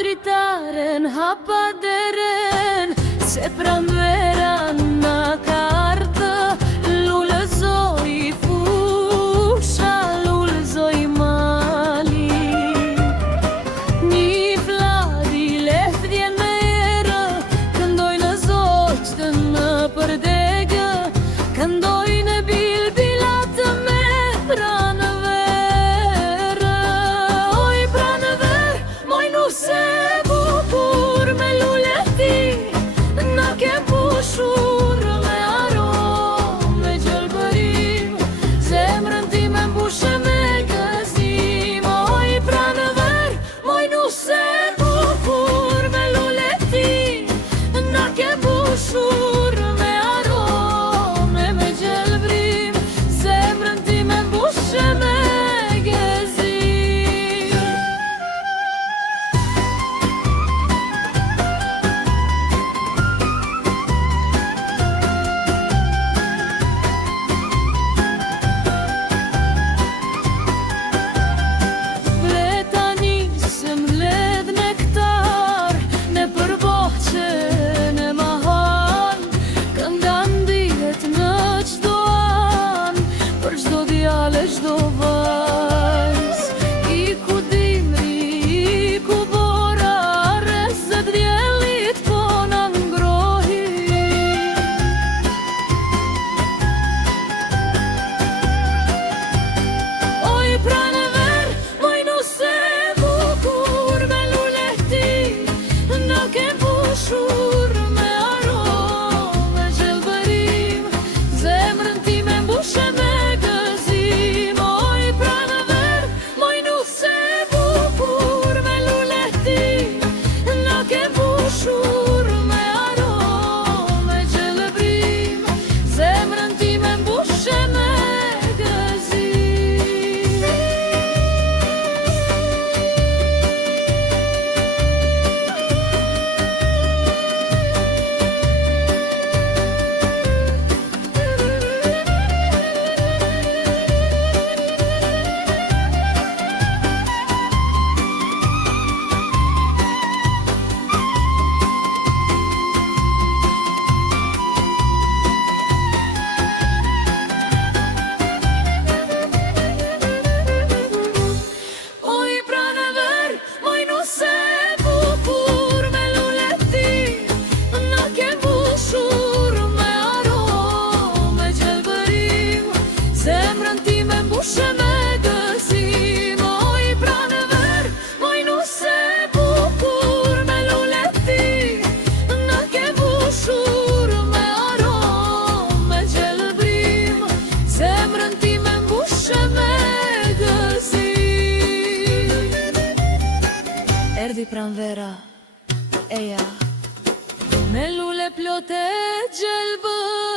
dritaren, hapa deren, se pranvera na kartë, lullëzoj fusha, lullëzoj mali. Një flari lefdjen me erë, këndoj në zoqtë në përdegë, këndoj në bilbilat me pranë verë. Oj pranë verë, moj nuse bukur me luleti, na ke pushur me aromë, me gjelbërim, zemrën ti me mbushe me gëzim. Oj pranë verë, moj nuse bukur me luleti, na ke pushur me aromë, me gjelbërim, zemrën ti me mbushe me gëzim. Bretanisë mbledh nektar në përboqen e mahan, kënda ndihet në çdo an, për çdo djalë e çdo vajzë. I ku dimri, i ku bora, rrezet diellit po na ngrohin. Oj pranë verë, moj nuse bukur me luleti, na ke pushur me aromë, me gjelbërim, zemrën ti me mbushe me gëzim. Oj pranë verë, moj nuse bukur me luleti, na ke pushur me aromë, me gjelbërim, zemrën ti me mbushe me gëzim. Oj pranë verë, moj nuse bukur me luleti, na ke mbushur me aromë, me gjelbërim, zemrën ti me mbushe me gëzim. Oj pranë verë, moj nuse bukur me luleti, na ke mbushur me aromë, me gjelbërim, zemrën ti me mbushe me gëzim. Erdi pranvera, eja, me lule plote gjelbër.